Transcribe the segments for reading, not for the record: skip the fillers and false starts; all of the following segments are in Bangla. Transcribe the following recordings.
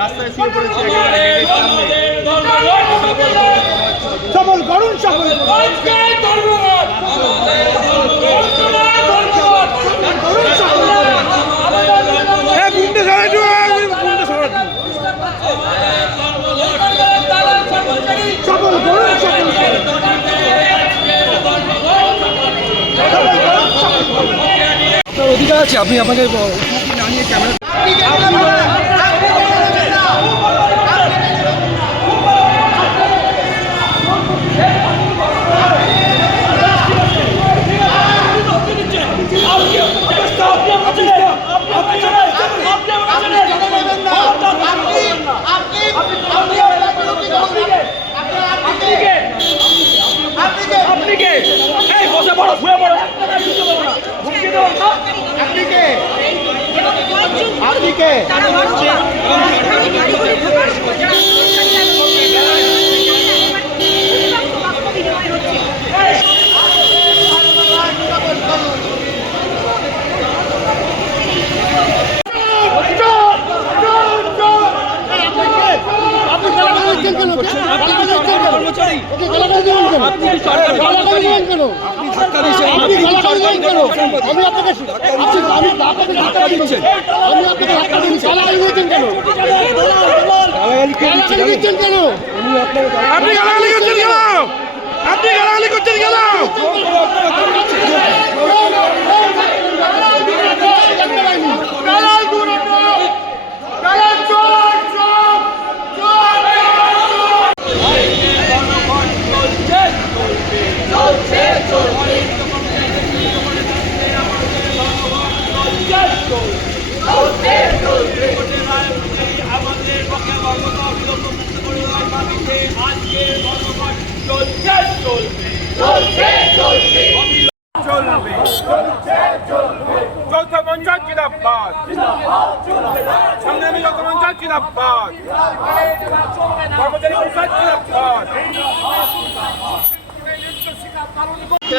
রাস্তায় শুয়ে পড়েছে একেবারে গেটের সামনে। সফল করুন সফল অধিকার আছে, আপনি আমাকে না নিয়ে ক্যামেরা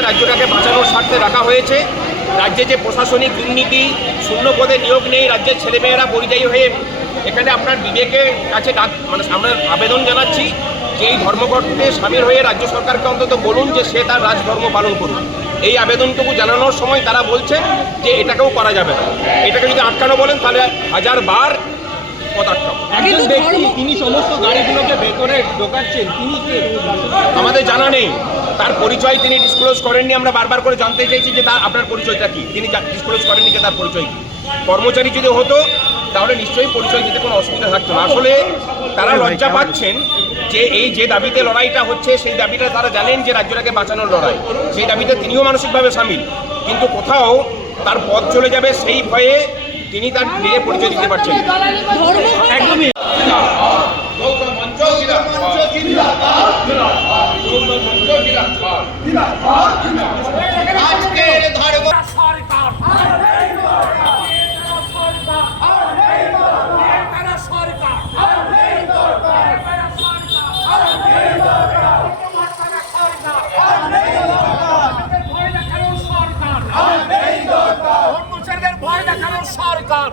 রাজ্যটাকে বাঁচানোর স্বার্থে রাখা হয়েছে। রাজ্যে যে প্রশাসনিক দুর্নীতি, শূন্য পদে নিয়োগ নেই, রাজ্যের ছেলেমেয়েরা পরিযায়ী হয়ে এখানে আপনার বিবেকের কাছে আমরা আবেদন জানাচ্ছি যে এই ধর্মঘটে সামিল হয়ে রাজ্য সরকারকে অন্তত বলুন যে সে তার রাজধর্ম পালন করুন। এই আবেদনটুকু জানানোর সময় তারা বলছেন যে এটাকেও করা যাবে না। এটাকে যদি আটকানো বলেন তাহলে 1000 বার পথ আটকাবো। একজন ব্যক্তি তিনি সমস্ত গাড়িগুলোকে ভেতরে ঢোকাচ্ছেন, তিনি কে আমাদের জানা নেই। তার পরিচয় তিনি ডিসক্লোজ করেননি। আমরা বারবার করে জানতে চাইছি যে তার আপনার পরিচয়টা কি। তিনি ডিসক্লোজ করেননি যে তার পরিচয় কি। কর্মচারী যদি হতো তাহলে নিশ্চয়ই পরিচয় দিতে কোনো অসুবিধা থাকতো না। আসলে তারা লজ্জা পাচ্ছেন যে এই যে দাবিতে লড়াইটা হচ্ছে সেই দাবিটা তারা জানেন যে রাজ্যটাকে বাঁচানোর লড়াই, সেই দাবিতে তিনিও মানসিকভাবে সামিল, কিন্তু কোথাও তার পথ চলে যাবে সেই ভয়ে তিনি তার নিজের পরিচয় দিতে পারছেন। একদমই সরকার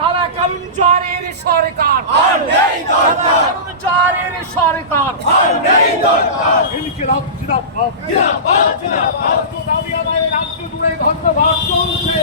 কালা কর্মচারীর সরকার কর্মচারীর সরকার ইনকিলাব জিন্দাবাদ জিন্দাবাদ জিন্দাবাদ। রাজ্য জুড়ে ধন্যবাদ চলছে।